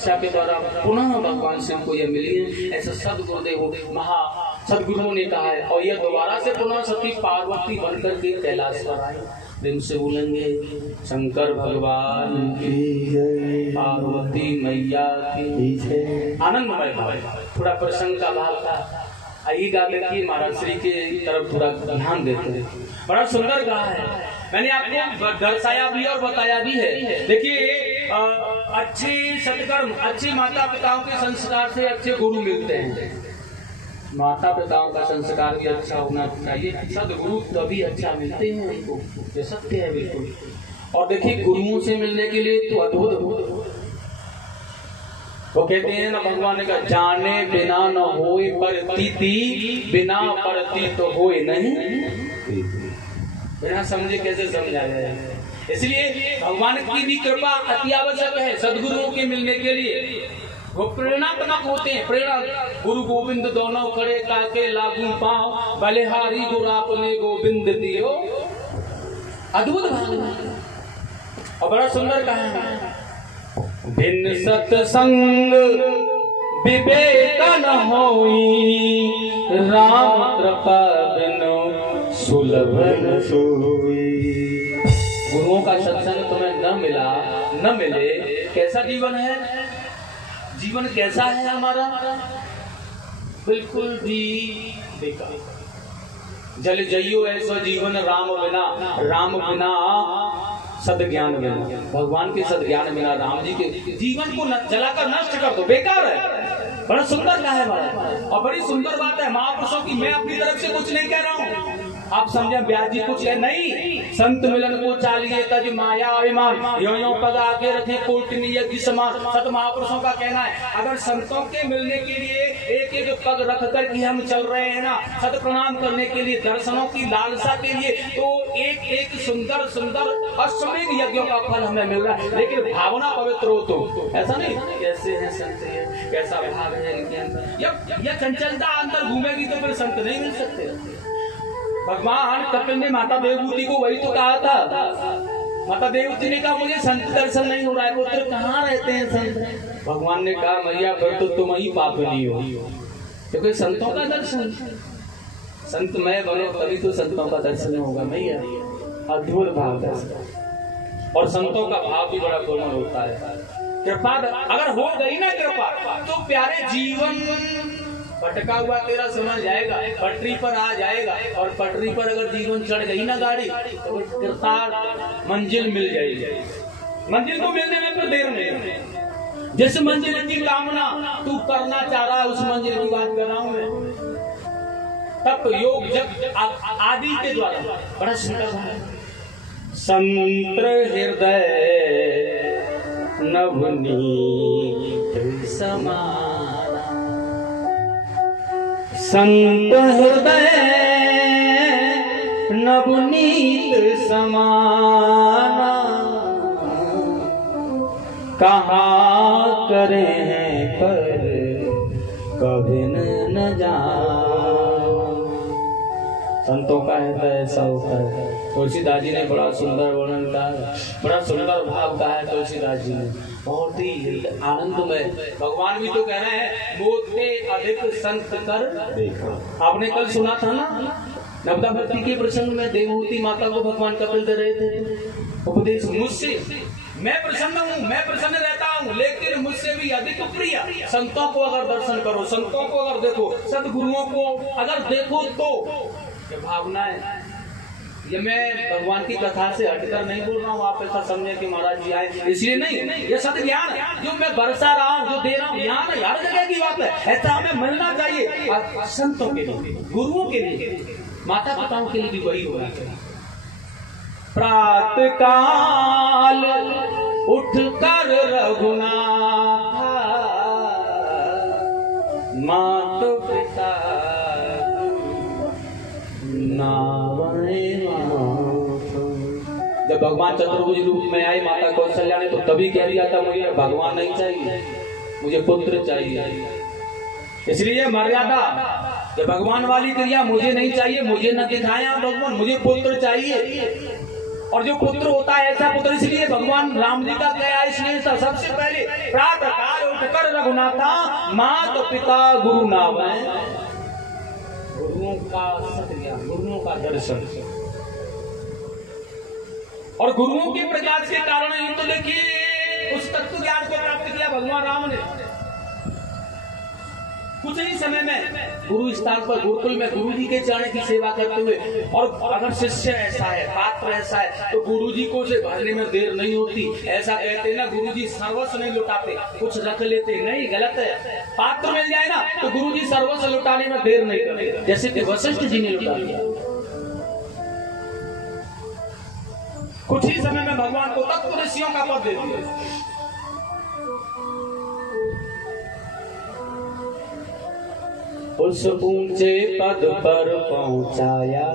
तपस्या के द्वारा पुनः भगवान से हमको ये मिली है। ऐसा सदगुरुदेव सदगुरुओं ने कहा है। और ये दोबारा से पुनः सती पार्वती बनकर के कैलाश पर आई। प्रेम से बोलेंगे शंकर भगवान की जय, पार्वती मैया की जय। आनंदमय भाव, थोड़ा प्रसंग का भाव था। आइएगा देखिए महाराज श्री के तरफ थोड़ा ध्यान देते हैं। बड़ा सुंदर कहा है, मैंने आपको दर्शाया भी और बताया भी है। देखिए अच्छे सत्कर्म, अच्छे माता पिताओं के संस्कार से अच्छे गुरु मिलते हैं। माता पिताओं का संस्कार भी अच्छा होना चाहिए, सदगुरु तभी अच्छा मिलते हैं हमको, ये सत्य है बिल्कुल। और देखिए गुरुओं से मिलने के लिए तो अद्भुत, वो कहते हैं ना भगवान ने कहा जाने बिना न होए परतीति, बिना परती तो होए नहीं, बिना समझे कैसे समझा जाए। इसलिए भगवान की भी कृपा अति आवश्यक है सदगुरुओं के मिलने के लिए। वो प्रेरणात्मक होते हैं। प्रेरणा गुरु गोविंद दोनों खड़े काके लागू पाओ, बलिहारी गुरु आपने गोविंद दियो। अद्भुत भाव और बड़ा सुंदर कहा है। बिन सत्संग विवेक न होई, राम कृपा बिनु सुलभ न सोई। गुरुओं का सत्संग तुम्हें न मिला, न मिले, कैसा जीवन है? जीवन कैसा है हमारा? बिल्कुल भी बेकार। जल जइयो ऐसा जीवन राम बिना, राम बिना सदज्ञान बिना। भगवान के सदज्ञान बिना, राम जी के जीवन को जलाकर नष्ट कर दो, बेकार है। बड़ा सुंदर कहा है महाराज, और बड़ी सुंदर बात है महापुरुषों की। मैं अपनी तरफ से कुछ नहीं कह रहा हूँ, आप समझे ब्याज जी कुछ है नहीं। संत मिलन को चालिए तज माया अभिमान, यो पग आगे रखे कोटनी यज्ञ समान। सत महापुरुषों का कहना है अगर संतों के मिलने के लिए एक एक पग रख कर के हम चल रहे हैं ना, सत प्रणाम करने के लिए, दर्शनों की लालसा के लिए, तो एक एक सुंदर सुंदर अश्वमेध यज्ञों का फल हमें मिल रहा है। लेकिन भावना पवित्र हो तो ऐसा नहीं कैसे है संत, कैसा भाव है इनके अंदर, यह चंचलता अंदर घूमेगी तो फिर संत नहीं मिल सकते। भगवान कपिल ने माता देवभूति को वही तो कहा था। माता देवभूति ने कहा मुझे संत दर्शन नहीं हो रहा है, पुत्र कहाँ रहते हैं संत? भगवान ने कहा मैया फिर तो तुम ही पापिनी हो, क्योंकि संतों का दर्शन, संत मैं बनो तभी तो संतों का दर्शन होगा मैया। अद्भुत भाव दर्शन, और संतों का भाव भी बड़ा कोमल होता है। कृपा अगर हो गई ना कृपा, तो प्यारे जीवन भटका हुआ तेरा समझ जाएगा, पटरी पर आ जाएगा। और पटरी पर अगर जीवन चढ़ गई ना गाड़ी, तो कृतार्थ मंजिल मिल जाएगी। मंजिल को मिलने में तो देर नहीं। जिस मंजिल की कामना तू करना चाह रहा है, उस मंजिल की बात कर रहा हूं मैं। तप योग जब आदि के द्वारा बड़ा सुंदर है। संत्र हृदय नवनीत समान, संत हृदय नवनीत समाना, कहाँ करे हैं पर कभी न जान। संतों का हृदय ऐसा होता है। तुलसीदास जी ने बड़ा सुंदर वर्णन कहा, बड़ा सुंदर भाव कहा है तुलसीदास जी ने, बहुत ही आनंदमय। भगवान भी तो कह रहे हैं मोते अधिक संत कर देखा। आपने कल सुना था ना नवदा भक्ति के प्रसंग में देवहूति माता को भगवान कपिल दे रहे थे उपदेश। मुझसे मैं प्रसन्न हूँ, मैं प्रसन्न रहता हूँ, लेकिन मुझसे भी अधिक प्रिय संतों को अगर दर्शन करो, संतों को अगर देखो, सदगुरुओं को अगर देखो, तो ये भावना है। ये मैं भगवान की कथा से हटकर नहीं बोल रहा हूँ, आप ऐसा समझे कि महाराज जी आए इसलिए नहीं। ये सत्य ज्ञान है जो मैं बरसा रहा हूँ, जो दे रहा हूँ, यहाँ नहीं हर जगह की बात है। ऐसा हमें मिलना चाहिए संतों के लिए, गुरुओं के लिए, माता पिताओं के लिए भी वही होना चाहिए। प्रातः काल उठकर रघुनाथ माता पिता जब भगवान चतुर्भुज रूप में आए माता कौशल्या ने, तो तभी कह दिया था मुझे भगवान नहीं चाहिए, मुझे पुत्र चाहिए। इसलिए मर्यादा जब भगवान वाली क्रिया, मुझे नहीं चाहिए, मुझे न दिखाया भगवान, मुझे पुत्र चाहिए। और जो पुत्र होता है ऐसा पुत्र, इसलिए भगवान राम जी का क्या है, इसलिए सबसे पहले प्रातः काल रघुनाथा, माता पिता गुरु नावै। गुरुओं का सत्ज्ञान, गुरुओं का दर्शन और गुरुओं के प्रकाश के कारण ही तो देखिए उस तत्व ज्ञान को प्राप्त किया भगवान राम ने। कुछ ही समय में गुरु स्थान पर गुरुकुल में गुरु जी के चरण की सेवा करते हुए, और अगर शिष्य ऐसा है, पात्र ऐसा है, तो गुरु जी को उसे भरने में देर नहीं होती। ऐसा कहते ना, गुरु जी सर्वस्व नहीं लुटाते, कुछ रख लेते, नहीं, गलत है। पात्र मिल जाए ना तो गुरु जी सर्वस्व लुटाने में देर नहीं करते, जैसे कि वशिष्ठ जी ने लुटा दिया। कुछ ही समय में भगवान को तत्व ऋषियों का पद दे दिया। उस ऊंचे पद पर पहुंचाया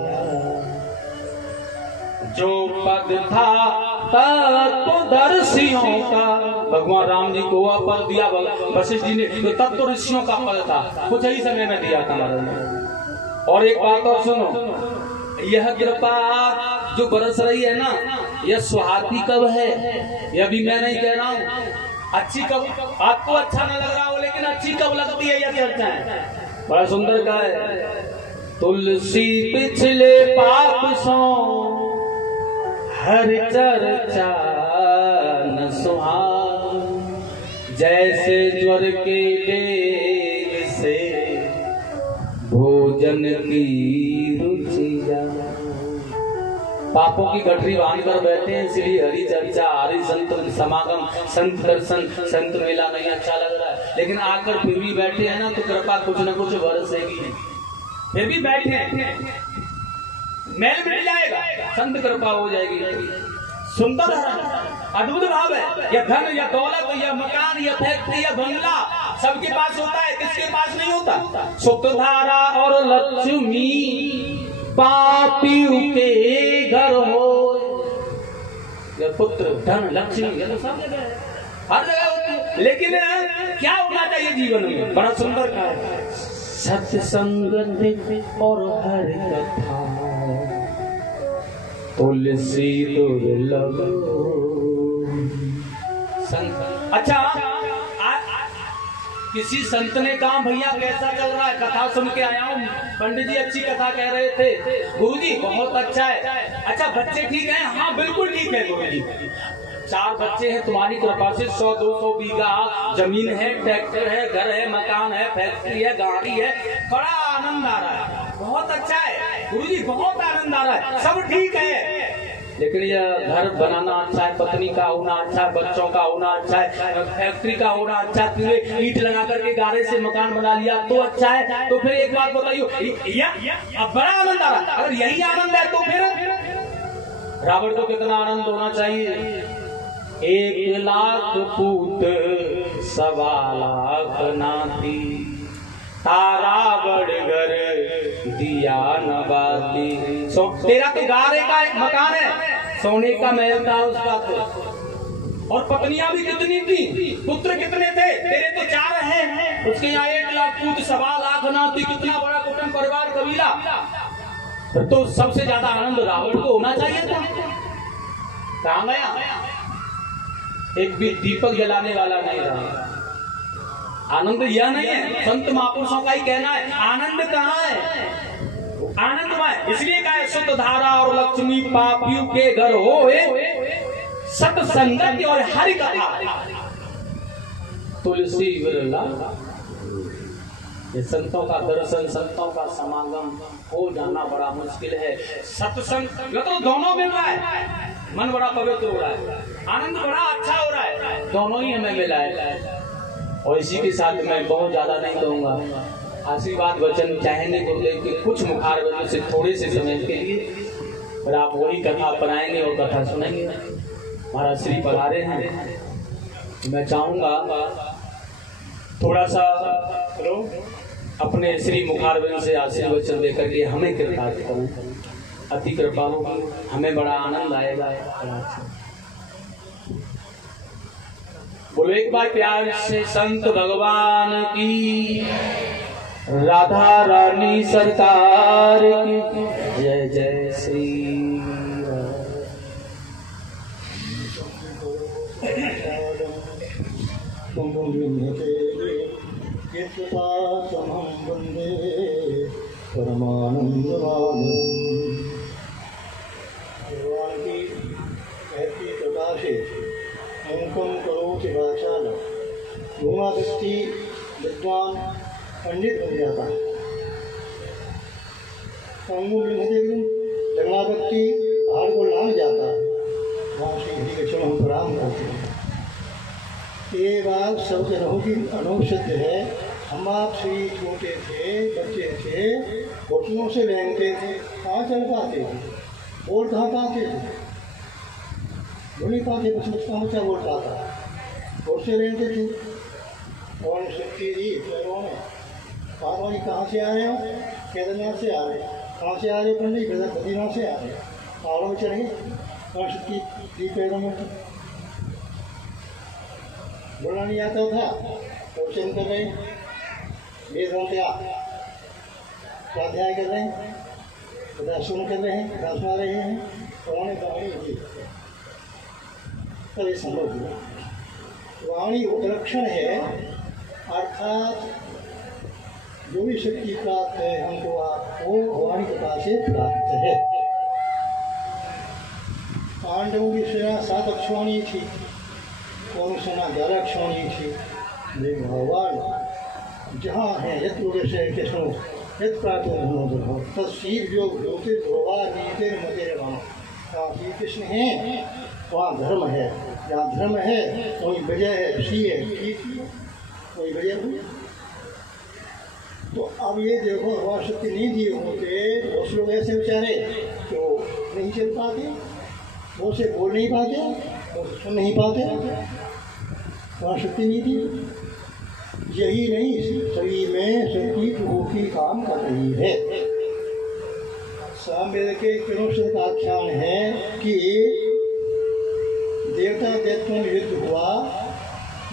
जो पद था तत्वदर्शियों का। भगवान राम जी को वह पद दिया वशिष्ठ जी ने, तो तत्व ऋषियों का पद था, कुछ ही समय में दिया था महाराज। और एक बात और सुनो, यह कृपा जो बरस रही है ना, यह सुहाती कब है, यह भी मैं नहीं कह रहा हूँ। अच्छी कब, आपको अच्छा न लग रहा हो, लेकिन अच्छी कब लगती है यह चर्चा है। बड़ा सुंदर का है, तुलसी पिछले पाप सो हर चर्चा न सुहान, जैसे ज्वर के वेग से भोजन की रुचि जाए। पापों की गठरी बांध कर बैठे हैं, इसलिए हरि चर्चा, हरि संत समागम, संत दर्शन, संत मेला नहीं अच्छा लग रहा है, लेकिन आकर फिर भी बैठे हैं ना, तो कृपा कुछ न कुछ बरसेगी। फिर भी बैठे हैं, मैल मिट जाएगा, संत कृपा हो जाएगी। सुंदर है, अद्भुत भाव है। या धन या दौलत या मकान या फैक्ट्री या बंगला सबके पास होता है, किसके पास नहीं होता। सुखधारा और लक्ष्मी पापियों के घर हो, या पुत्र धन लक्ष्मी ये तो सब जगह है, हर जगह होती है। लेकिन क्या होना चाहिए जीवन में, बड़ा सुंदर का है, सत्संग और हर कथा तुलसी दुर्लभ संत। अच्छा, किसी संत ने कहा भैया कैसा चल रहा है, कथा सुन के आया हूँ, पंडित जी अच्छी कथा कह रहे थे। गुरुजी बहुत अच्छा है। अच्छा बच्चे ठीक हैं? हाँ बिल्कुल ठीक है गुरुजी। 4 बच्चे हैं, तुम्हारी कृपा से 100-200 बीघा जमीन है, ट्रैक्टर है, घर है, मकान है, फैक्ट्री है, गाड़ी है, बड़ा आनंद आ रहा है, बहुत अच्छा है गुरुजी, बहुत आनंद आ रहा है, सब ठीक है। लेकिन यह घर बनाना अच्छा है, पत्नी का होना अच्छा है, बच्चों का होना अच्छा है, फैक्ट्री का होना अच्छा है, फिर ईंट लगा करके गारे से मकान बना लिया तो अच्छा है। तो फिर एक बात बताइए, अब बड़ा आनंद आ रहा है, अगर यही आनंद है तो फिर रावण को कितना आनंद होना चाहिए। 1 लाख पूत 1.25 लाख नाती, तारा बड़गर दिया नबाती। तेरा तो गारे का एक मकान है, सोने का महल था उसका तो, और पत्नियां भी कितनी थी, पुत्र कितने थे, तेरे तो 4 हैं, उसके यहाँ 1 लाख पूत 1.25 लाख नाती, कितना बड़ा कुटुंब परिवार कबीला। तो सबसे ज्यादा आनंद रावण को होना चाहिए था, कहाँ गया? एक भी दीपक जलाने वाला नहीं रहा। आनंद यह नहीं है, संत महापुरुषों का ही कहना है, आनंद कहाँ है, आनंदमय। इसलिए कहा है शुद्ध धारा और लक्ष्मी पापियों के घर होए, सत्संगति और हरि कथा तुलसी विरला। ये संतों का दर्शन, संतों का समागम हो जाना बड़ा मुश्किल है। सत्संग तो दोनों मिल रहा है, मन बड़ा पवित्र हो रहा है, आनंद बड़ा अच्छा हो रहा है, दोनों ही हमें मिला है। और इसी के साथ मैं बहुत ज्यादा नहीं कहूंगा, आशीर्वाद वचन चाहेंगे गुरुदेव के कुछ मुखार वचन से थोड़े से समय के लिए, और आप वही कथा अपनाएंगे और कथा सुनेंगे। महाराज श्री पधारे हैं, मैं चाहूंगा थोड़ा सा अपने श्री मुखारविंद से आशीर्वाद वचन देकर के हमें कृतार्थ करूं, अति कृपा होगी, हमें बड़ा आनंद आएगा। बोलो एक बार प्यार से संत भगवान की, राधा रानी सरकार की जय जय श्री राम। यत्कृपातमहं वन्दे परमानन्दमाधवम्। भगवान की कहती कृपा से मूकं करोति वाचालं, धूमा व्यक्ति विद्वान पंडित बन जाता है। जगना व्यक्ति पहाड़ को लांग जाता है। वहाँ श्री हरि के चरण हम प्रणाम करते हैं। ये बात सब जनों की अनुसिद्ध है। हम आप श्री छोटे थे, बच्चे थे, घुटनों से रेंगते थे, कहाँ चल पाते थे, बोल कहाँ पाते थे, बोल नहीं पाते, बस बच्चा बोल पाता, बोल से रेंगते थे। और शक्ति दी पैरों में, पापा जी कहाँ से आ रहे हो? केदारनाथ से आ रहे हैं। कहाँ से आ रहे हो? पंडित बद्रीनाथ से आ रहे हैं। पहाड़ों में चढ़े और शक्ति दी पैरों में। बोलना नहीं आता था, क्वेश्चन कर रहे हैं, वेद स्वाध्याय कर रहे हैं, प्रदर्शन कर रहे हैं, कथा सुना रहे हैं, उन्होंने वाणी हुई, तब ये संभव हुआ। वाणी उपलक्षण है, अर्थात जो भी शक्ति प्राप्त है हमको आपको वाणी कृपा से प्राप्त है। पांडवों की सेना 7 अक्षौणी थी, कौन सेना 11 अक्षौणी थी। लेकिन भगवान जहाँ है यत्र उदयसे कृष्णो यत् प्रातो धनो तस्वीर जो ज्योतिर्भगवान नीतिर मतेर वहाँ। जहाँ श्री कृष्ण है वहाँ धर्म है, जहाँ धर्म है वहीं विजय है, ऋषि है, वही विजय हुई। तो अब ये देखो भगवान शक्ति नहीं दिए होते, बहुत लोग ऐसे बेचारे तो नहीं चल पाते, वो से बोल नहीं पाते, वो सुन नहीं पाते, वहाँ शक्ति नहीं दी। यही नहीं, शरीर में शक्ति प्रभु की काम कर रही है। सामवेद के किरणों का आख्यान है कि देवता दैत्यों में युद्ध हुआ,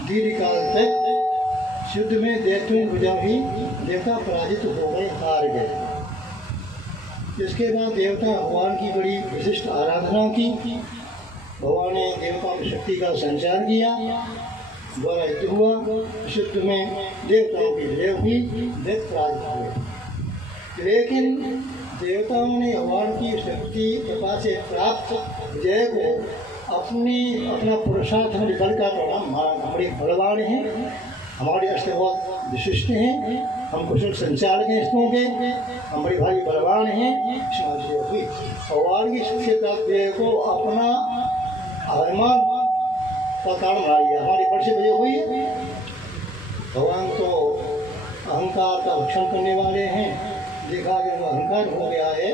दीर्घकाल तक युद्ध में दैत्यों को जब ही देवता पराजित हो गए, हार गए। इसके बाद देवता भगवान की बड़ी विशिष्ट आराधना की। भगवान ने देवताओं की शक्ति का संचार किया, द्वारा युद्ध हुआ। युद्ध में देवताओं की विजय हुई, दैत्य पराजित हुए। लेकिन देवताओं ने भगवान की शक्ति कृपा से प्राप्त विजय को अपना पुरुषार्थ में निकल कर हमारे बलवान हैं, हमारे अस्त्र बहुत विशिष्ट हैं, हम कुशल संचालक हैं अस्त्रों के, हम बड़े भारी बलवान हैं। इसमें हुई भगवान की शक्ति प्राप्त को अपना अभिमान का कारण बना लिया, हमारी बड़ से वजह हुई। भगवान तो अहंकार का भक्षण करने वाले हैं। देखा कि वो अहंकार हो गया है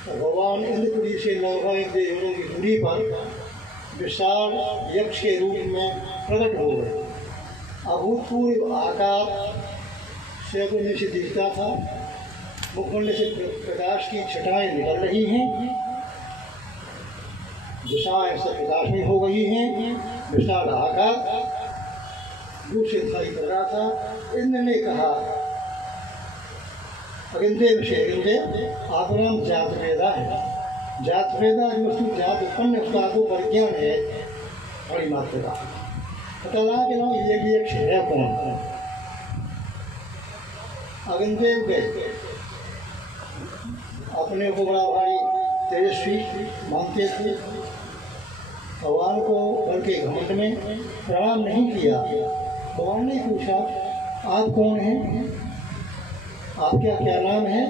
तो भगवान इंद्रपुरी से लगभग 1 योजन की दूरी पर विशाल यक्ष के रूप में प्रकट हो गए। अभूतपूर्व आकार से से दिखता था, मुखमंडल से प्रकाश की छटाएं निकल रही हैं, दिशाएं से प्रकाशनी हो गई हैं। विशाल आकार दूर से दिखाई पड़ रहा था। इंद्र ने कहा, अगिंदेव से अगिंदेव आपका नाम जातवेदा है। जातवेदा जो वस्तु जात उत्पन्न उसका आपको परिज्ञान है बड़ी मात्रा का। पता लगा कि नाम ये यक्ष है कौन। अगिंदेव गए, अपने को बड़ा भारी तेजस्वी मानते थे। भगवान को बल के घमंड में प्रणाम नहीं किया। भगवान ने पूछा, आप कौन हैं, आपका क्या नाम है?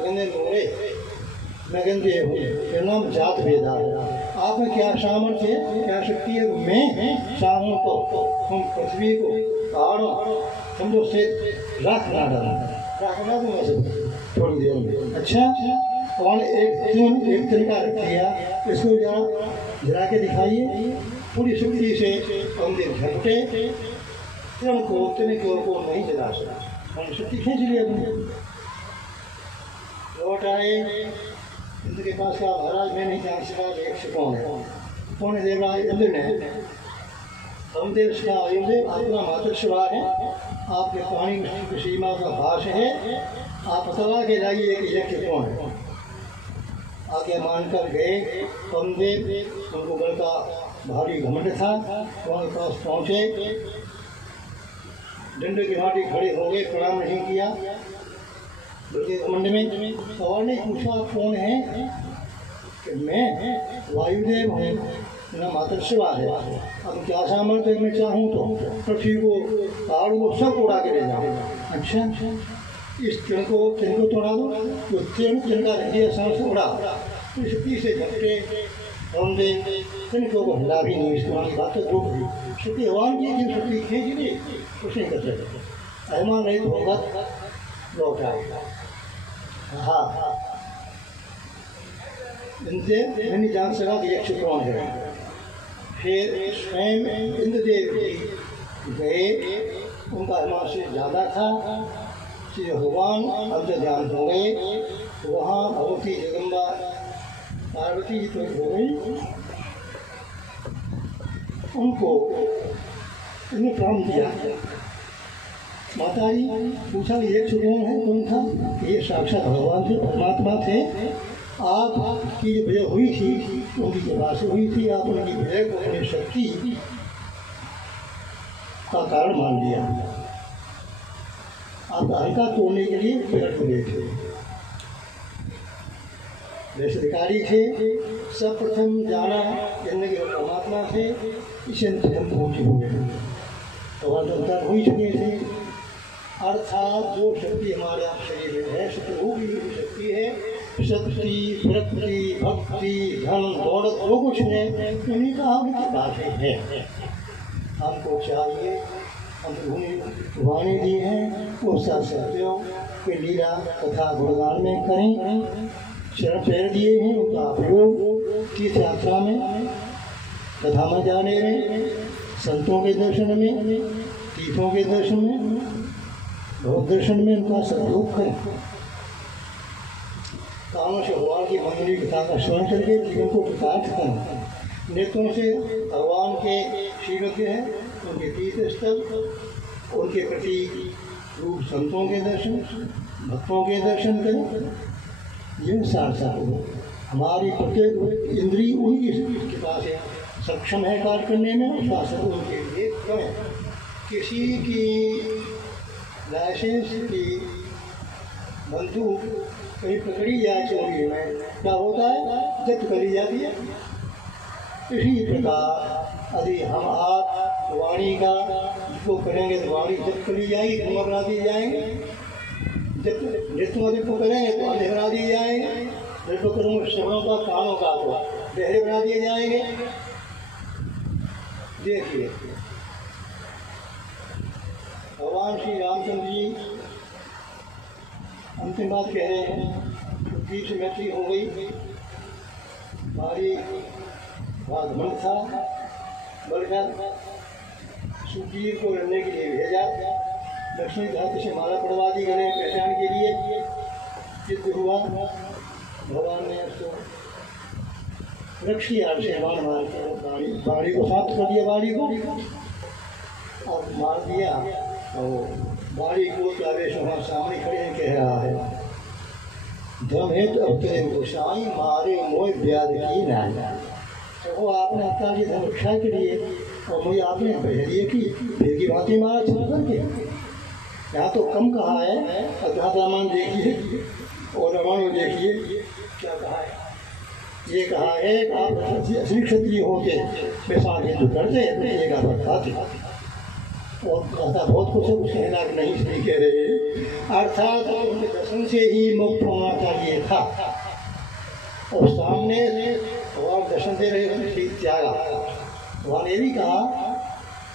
नोरे, मैं गंदेव हूँ, मेरा नाम जातवेदा है। आप में क्या सामर्थ्य है, क्या शक्ति है? मैं चाहूँ तो तुम पृथ्वी को पहाड़ों समझो से राख ना डालना दूंगा सब थोड़ी देर में। अच्छा, उन्होंने एक तरीका रख दिया, इसको जरा के दिखाइए। पूरी शक्ति से अंदर झपटे, तिरण को नहीं जला सका, शक्ति खींच लिया। लौट आए, इनके पास कहा, महाराज मैं नहीं जान सका यक्ष कौन है। कौन है? देवराज इंद्र ने। हमदेव का इंद्र आपका मातृश्वा है, आपके पानी की सीमा का भाष है, आप पता के लाइए कि यक्ष कौन है। आगे मानकर गए। हमदेव उनको बल का भारी घमंड था, वहाँ के पास पहुँचे। डंडे की भांति खड़े हो गए, प्रणाम नहीं किया बल्कि घमंड में। सवाल ने पूछा आप कौन है? कि मैं वायुदेव हूँ, मेरा मातृ शिवा है। अब क्या सामर्थ्य मैं चाहूँ तो पृथ्वी को, पहाड़ को सब उड़ा के ले जाऊँ। अच्छा, इस तिल को तोड़ा दो। तो तिल का हृदय सांस उड़ा, इस से झपटे रौंदे, तिनको को हिला भी नहीं। इसकी बात तो रुक गई। शक्ति भगवान की जिन शक्ति खींच ली उसे कर सकते। अहमान नहीं तो होगा लौट आएगा। हाँ, इनसे नहीं जान सका कि यक्ष कौन है। फिर स्वयं इंद्रदेव गए, उनका अभिमान से ज़्यादा था। श्री भगवान अब ध्यान हो गए। वहाँ भगवती जगम्बा पार्वती तो हो गई, उनको उन्हें प्रणाम किया। माता जी पूछा यक्ष कौन है? कौन था? ये साक्षात भगवान थे, परमात्मा थे। आपकी जो विजय हुई थी उनकी कृपा से हुई थी। आप उनकी विजय को अपनी शक्ति का कारण मान लिया। आप हल्का तोड़ने के लिए प्रकट हुए थे। वैसे अधिकारी थे, सर्वप्रथम जाना जिनके परमात्मा थे, इसे हम पहुँचे हुए तो वह हुई चुके थे। अर्थात जो शक्ति हमारे आप शरीर में है, शत्रु की शक्ति है, शक्ति, प्रकृति, भक्ति, धन, दौलत जो कुछ है उन्हीं का आपके पास है। हमको चाहिए, हम उन्हें वाणी दी हैं, वो सत्यों के लीला कथा गुणगान में करें। शरण पैर दिए हैं, उनका प्रयोग तीर्थ यात्रा में, कथा में जाने में, संतों के दर्शन में, तीर्थों के दर्शन में, भगवत दर्शन में उनका सदयोग करें। कानों से भगवान की मंगली कथा का स्मरण करके जीवन को प्रकाश करें। नेत्रों से भगवान के श्रीमत हैं, उनके तीर्थ स्थल, उनके प्रति रूप संतों के दर्शन, भक्तों के दर्शन करें। यह सार्थक हो। हमारी प्रत्येक इंद्री उनकी कृपा से सक्षम है कार्य करने में, शासन उनके लिए करें। किसी की लाइसेंस की बंदूक कहीं पकड़ी जाए चोरी में, क्या होता है? जब्त करी जाती है। इसी प्रकार यदि हम आप वाणी का जिसको करेंगे तो वाणी जब्त करी जाएगी, धुआं बना दी जाएंगे। जब नृत्य को करेंगे तो अंधे बना दिए जाएंगे। नृत्य करूँगा श्रवणों का, कानों का तो बहरे बना दिए जाएंगे। देखिए भगवान श्री रामचंद्र जी अंतिम बात कह रहे हैं। बीच में मैत्री हो गई, भारी भागमन था, बढ़कर सुखीर को लड़ने के लिए भेजा। लक्ष्मी धातु से माला पड़वा दी गले पहचान के लिए। सिद्ध हुआ, भगवान ने उसको रक्षी आर से बाण मार के बाड़ी को साफ कर दिया। बाड़ी को और मार दिया। और बाड़ी को आवेश वहाँ सामने खड़े हैं, कह रहा है धर्म है तो अब तेरे गोसाई मारे मोह व्याध की नाई। तो वो आपने हत्या की धर्म रक्षा के लिए और मुझे आपने बहरिए की फिर की बातें मारा छोड़ करके। यहाँ तो कम कहा है, अध्यात्म रामायण देखिए और रामायण देखिए क्या कहा है। ये कहा है कि आप असली क्षत्रिय होते पैसा जो करते एक आप खाते और कहता बहुत कुछ है, उसके हिलाक नहीं सही कह रहे। अर्थात उनके दर्शन से ही मुक्त होना चाहिए था। और सामने भगवान दर्शन दे रहे थे, त्यागा भगवान ने भी कहा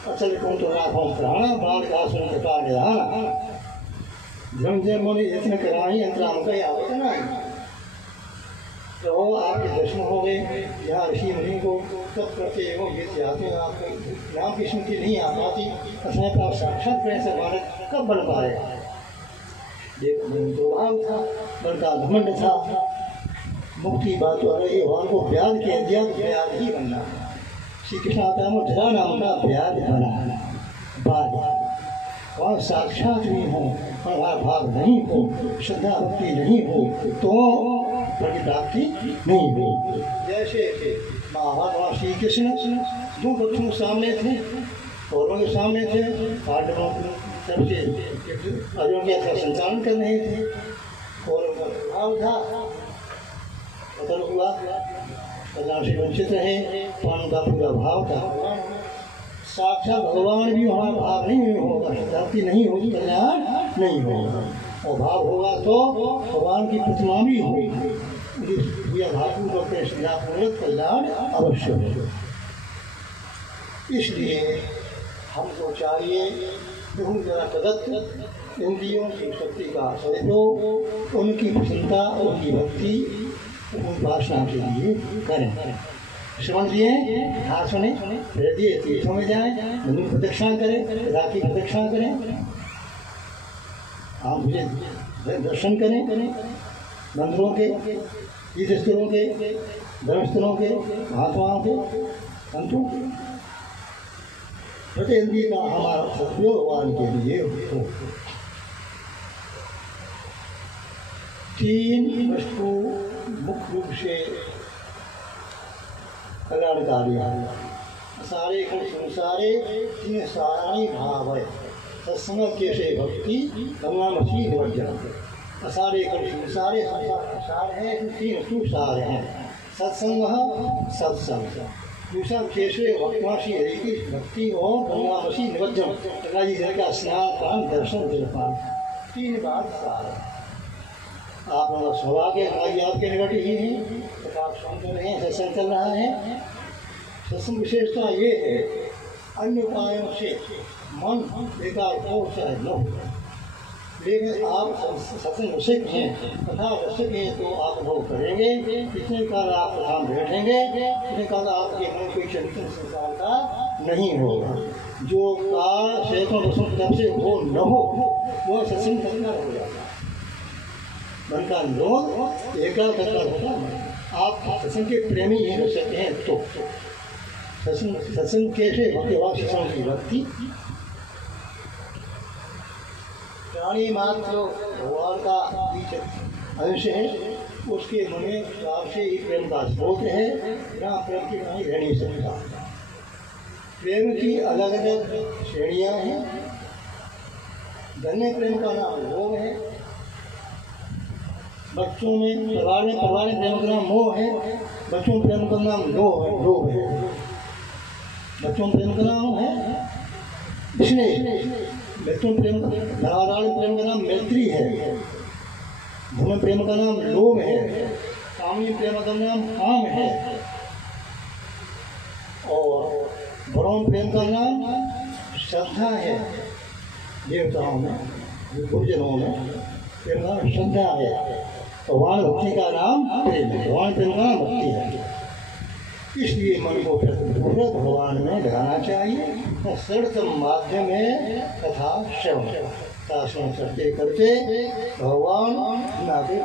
अचल कौन तो राखों प्राणा बाल का सुन कृपा निधाना धर्म जय मोने यत्न कराई अंतराम का आवत नहीं। तो आपके दर्शन हो गए। यहाँ ऋषि मुनि को कब करते एवं गीत जाते हैं, आपको नाम की स्मृति नहीं आ पाती। उसने कहा साक्षात प्रेम से बालक कब बन पाएगा। एक मन तो भाव था, बड़का घमंड था। मुक्ति बात हो रही, भगवान को ब्याज कह दिया तो ब्याज ही बनना। श्री कृष्ण आता है धरा नाम का ब्याज बना बाद वहाँ साक्षात भी हो और वहाँ भाव नहीं हो, श्रद्धा भक्ति नहीं हो तो प्राप्ति नहीं हो। जैसे महाभारत वहाँ श्री कृष्ण दो पक्षों सामने थे, कौरवों के सामने थे, पांडवों सबसे अयोग्य का संचालन कर रहे थे और उनका प्रभाव था, पतन हुआ, कल्याण से वंचित रहे, पान का पूरा भाव था। साक्षात भगवान भी हमारा भाव नहीं होगा, शताब्दी नहीं होगी, कल्याण नहीं होगा, और भाव होगा तो भगवान की प्रतिमा भी होगी, यह भाव अपने श्रीपूर्वक कल्याण अवश्य होगा। इसलिए हमको चाहिए जरा प्रदत्त इंद्रियों की शक्ति का सदुपयोग, उनकी प्रसन्नता, उनकी भक्ति, उपासना के लिए करें। श्रवण दिए, हाथ सुने, फिर दिए तीर्थों में जाएं, मंदिर प्रदक्षिणा करें, राखी प्रदक्षिणा करें, आप मुझे दर्शन करें, मंदिरों के, तीर्थस्थलों के, धर्मस्थलों के, महात्माओं के, संतों के, प्रत्येक इंद्रिय का हमारा सदुपयोग भगवान के लिए हो। 3 वस्तु मुख्य रूप से कल्याणकारी है। सारे संसारे 3 साराणी भाव है। सत्संग कैसे भक्ति गंगामसी निवर्जन। सारे संसारे संसार है, 3 सुसार हैं। सत्संग, सत्संग, दूसरा केशवे भक्तवासी हरि की भक्ति और गंगामसी निवर्जन, गंगा जी का स्नान पान दर्शन जलपान, 3 बात सार। आप लोग सौभाग्य आपके निकट ही हैं, तो आप सुन रहे हैं, सत्संग चल रहा है। सत्संग विशेषता ये है, अन्य उपायों से मन बेकार हो चाहे न हो, लेकिन आप सत्संग रसिक हैं तथा रसिक हैं तो आप अनुभव करेंगे। इतने काल आप प्रधान बैठेंगे, इतने काल आपके मन कोई चिंतन संसार का नहीं होगा। जो काल सैकड़ों वर्षों तक से हो न हो, वह सत्संग करना हो जाता है। मन का लोग एकाग्रता होता है। आप सत्संग के प्रेमी ही हो सकते हैं तो सत्संग कैसे भक्ति सत्संग की भक्ति प्राणी मात्र भगवान का अंश है, उसके मन में हिसाब से ही प्रेम का स्रोत है, बिना प्रेम की नहीं रह नहीं सकता। प्रेम की अलग अलग श्रेणियां हैं। धन्य प्रेम का नाम लोभ है, बच्चों में परिवार में प्रेम का नाम मोह है, बच्चों में प्रेम का नाम लोभ है, बच्चों में प्रेम का नाम है इसलिए बच्चों प्रेम प्रेम का नाम मैत्री है, धन प्रेम का नाम लोभ है, कामनी प्रेम का नाम काम है, और ब्रह्म प्रेम का नाम श्रद्धा है। देवताओं में, गुरुजनों में प्रेम का नाम श्रद्धा है। भगवान भक्ति का नाम प्रेम है, भगवान प्रेम का नाम भक्ति है। इसलिए मन को पूर्ण भगवान में लगाना चाहिए। सरलतम माध्यम है तथा श्रवण करते करते भगवान नाते